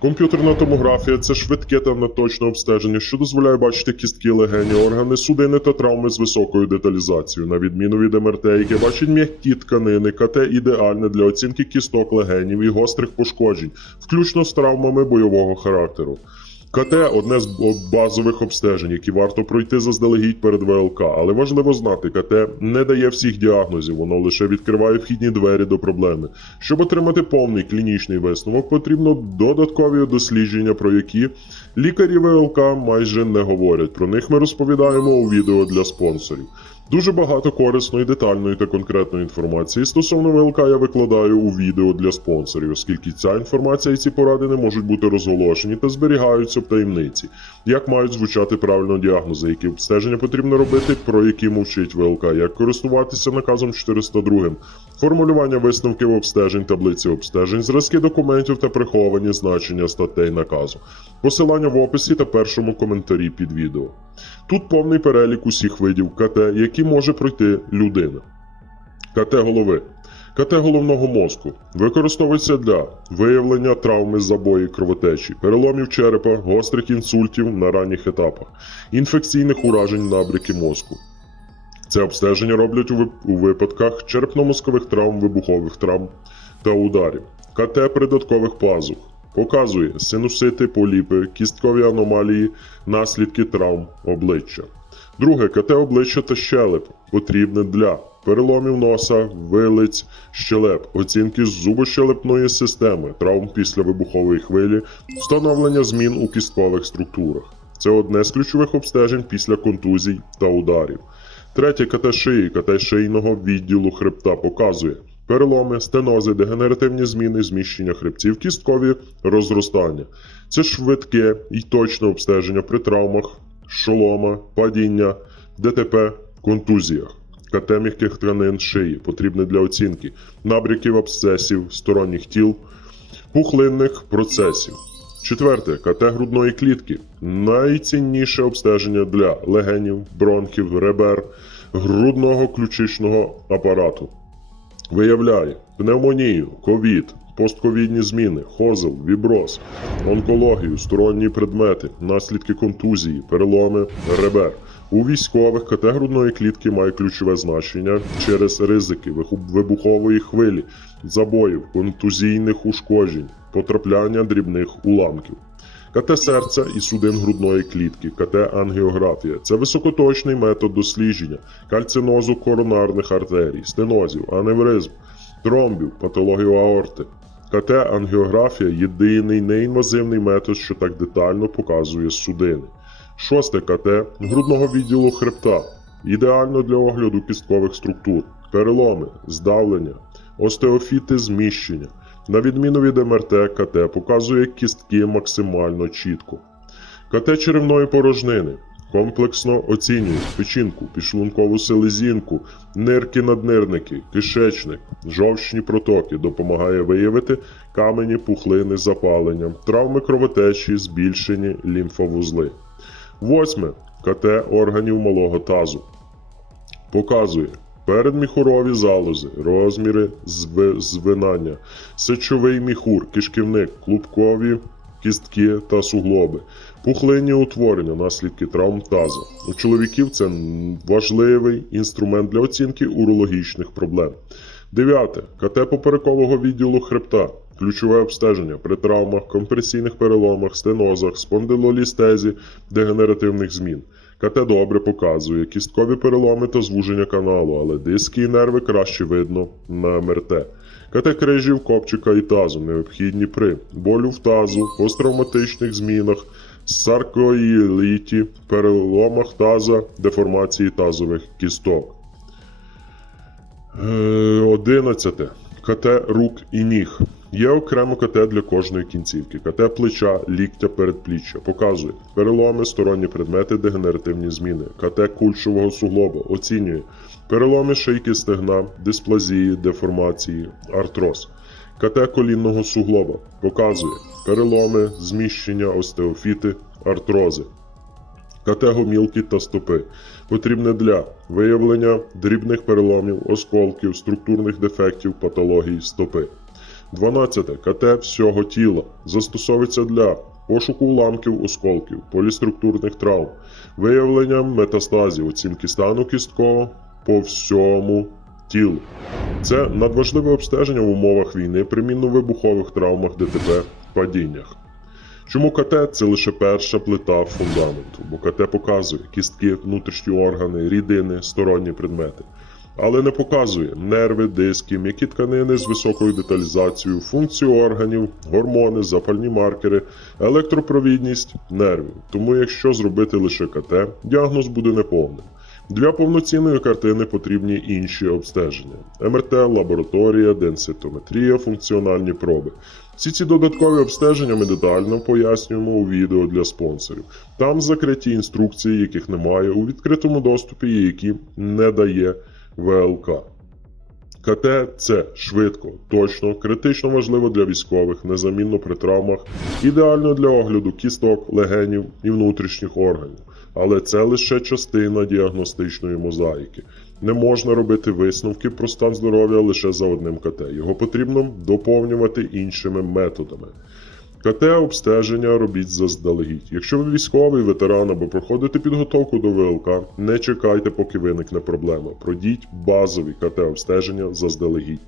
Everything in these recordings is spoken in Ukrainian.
Комп'ютерна томографія це швидке та неточне обстеження, що дозволяє бачити кістки, легені, органи, судини та травми з високою деталізацією, на відміну від МРТ, яке бачить м'які тканини, КТ ідеальне для оцінки кісток, легенів і гострих пошкоджень, включно з травмами бойового характеру. КТ одне з базових обстежень, які варто пройти заздалегідь перед ВЛК, але важливо знати, КТ не дає всіх діагнозів, воно лише відкриває вхідні двері до проблеми. Щоб отримати повний клінічний висновок, потрібно додаткові дослідження, про які лікарі ВЛК майже не говорять. Про них ми розповідаємо у відео для спонсорів. Дуже багато корисної, детальної та конкретної інформації стосовно ВЛК я викладаю у відео для спонсорів, оскільки ця інформація і ці поради не можуть бути розголошені та зберігаються в таємниці. Як мають звучати правильно діагнози, які обстеження потрібно робити, про які мовчить ВЛК, як користуватися наказом 402, формулювання висновків обстежень, таблиці обстежень, зразки документів та приховані значення статей наказу. Посилання в описі та першому коментарі під відео. Тут повний перелік усіх видів КТ, які може пройти людина. КТ голови. КТ головного мозку використовується для виявлення травми забої кровотечі, переломів черепа, гострих інсультів на ранніх етапах, інфекційних уражень набряки мозку. Це обстеження роблять у вип- у випадках черепно-мозкових травм, вибухових травм та ударів. КТ придаткових пазух показує синусити, поліпи, кісткові аномалії, наслідки травм обличчя. Друге КТ обличчя та щелеп потрібне для переломів носа, вилиць, щелеп, оцінки зубощелепної системи, травм після вибухової хвилі, встановлення змін у кісткових структурах. Це одне з ключових обстежень після контузій та ударів. Третє КТ шиї, КТ шийного відділу хребта показує переломи, стенози, дегенеративні зміни, зміщення хребців, кісткові розростання. Це швидке і точне обстеження при травмах, шолома, падіння, ДТП, контузіях. КТ м'яких тканин шиї потрібне для оцінки, набряків абсцесів, сторонніх тіл, пухлинних процесів. Четверте КТ грудної клітки найцінніше обстеження для легенів, бронхів, ребер, грудного ключичного апарату. Виявляє пневмонію, ковід, постковідні зміни, хозел, віброз, онкологію, сторонні предмети, наслідки контузії, переломи, ребер. У військових КТ грудної клітки має ключове значення через ризики вибухової хвилі, забоїв, контузійних ушкоджень, потрапляння дрібних уламків. КТ серця і судин грудної клітки, КТ ангіографія це високоточний метод дослідження кальцинозу коронарних артерій, стенозів, аневризм, тромбів, патологію аорти. КТ ангіографія єдиний неінвазивний метод, що так детально показує судини. Шосте КТ грудного відділу хребта. Ідеально для огляду кісткових структур, переломи, здавлення, остеофіти зміщення. На відміну від МРТ, КТ показує кістки максимально чітко. КТ черевної порожнини комплексно оцінюють печінку, підшлункову селезінку, нирки наднирники, кишечник, жовчні протоки, допомагає виявити камені, пухлини, запалення, травми кровотечі, збільшені лімфовузли. Восьме КТ органів малого тазу показує передміхурові залози, розміри зви- звинання, сечовий міхур, кишківник, клубкові кістки та суглоби, пухлинні утворення, наслідки травм таза. У чоловіків це важливий інструмент для оцінки урологічних проблем. Дев'яте КТ поперекового відділу хребта. Ключове обстеження при травмах, компресійних переломах, стенозах, спондилолістезі, дегенеративних змін. КТ добре показує кісткові переломи та звуження каналу, але диски і нерви краще видно на МРТ. КТ крижів, копчика і тазу необхідні при болю в тазу, посттравматичних змінах, саркоїліті, переломах таза, деформації тазових кісток. Е, 11. КТ рук і ніг. Є окремо КТ для кожної кінцівки. КТ плеча, ліктя, передпліччя. Показує переломи, сторонні предмети, дегенеративні зміни. КТ кульшового суглоба. Оцінює переломи шийки стегна, дисплазії, деформації, артроз. КТ колінного суглоба. Показує переломи, зміщення, остеофіти, артрози. КТ гомілки та стопи потрібне для виявлення дрібних переломів, осколків, структурних дефектів, патологій стопи. 12. КТ всього тіла. Застосовується для пошуку уламків, осколків, поліструктурних травм, виявлення метастазів, оцінки стану кісткового по всьому тілу. Це надважливе обстеження в умовах війни при мінно-вибухових травмах ДТП, падіннях. Чому КТ це лише перша плита фундаменту, бо КТ показує кістки, внутрішні органи, рідини, сторонні предмети. Але не показує нерви, диски, м'які тканини з високою деталізацією, функцію органів, гормони, запальні маркери, електропровідність нервів. Тому, якщо зробити лише КТ, діагноз буде неповним. Для повноцінної картини потрібні інші обстеження: МРТ, лабораторія, денситометрія, функціональні проби. Всі ці додаткові обстеження ми детально пояснюємо у відео для спонсорів. Там закриті інструкції, яких немає у відкритому доступі і які не дає ВЛК. КТ це швидко, точно, критично важливо для військових, незамінно при травмах, ідеально для огляду кісток, легенів і внутрішніх органів. Але це лише частина діагностичної мозаїки. Не можна робити висновки про стан здоров'я лише за одним КТ. Його потрібно доповнювати іншими методами. КТ обстеження робіть заздалегідь. Якщо ви військовий ветеран або проходите підготовку до ВЛК, не чекайте, поки виникне проблема. Пройдіть базові КТ обстеження заздалегідь.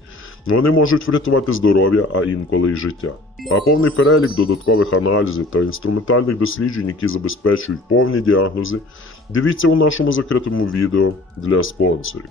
Вони можуть врятувати здоров'я, а інколи й життя. А повний перелік додаткових аналізів та інструментальних досліджень, які забезпечують повні діагнози, дивіться у нашому закритому відео для спонсорів.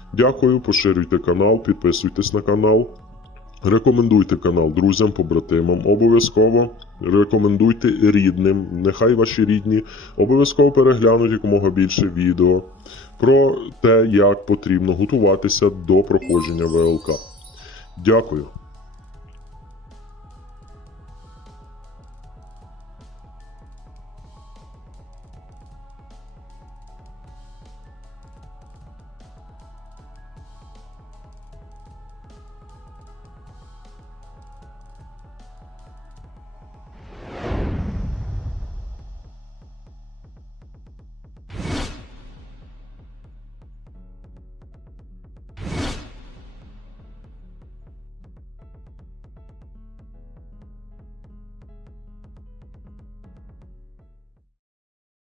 Дякую, поширюйте канал, підписуйтесь на канал. Рекомендуйте канал друзям, побратимам. Обов'язково рекомендуйте рідним. Нехай ваші рідні обов'язково переглянуть якомога більше відео про те, як потрібно готуватися до проходження ВЛК. Дякую.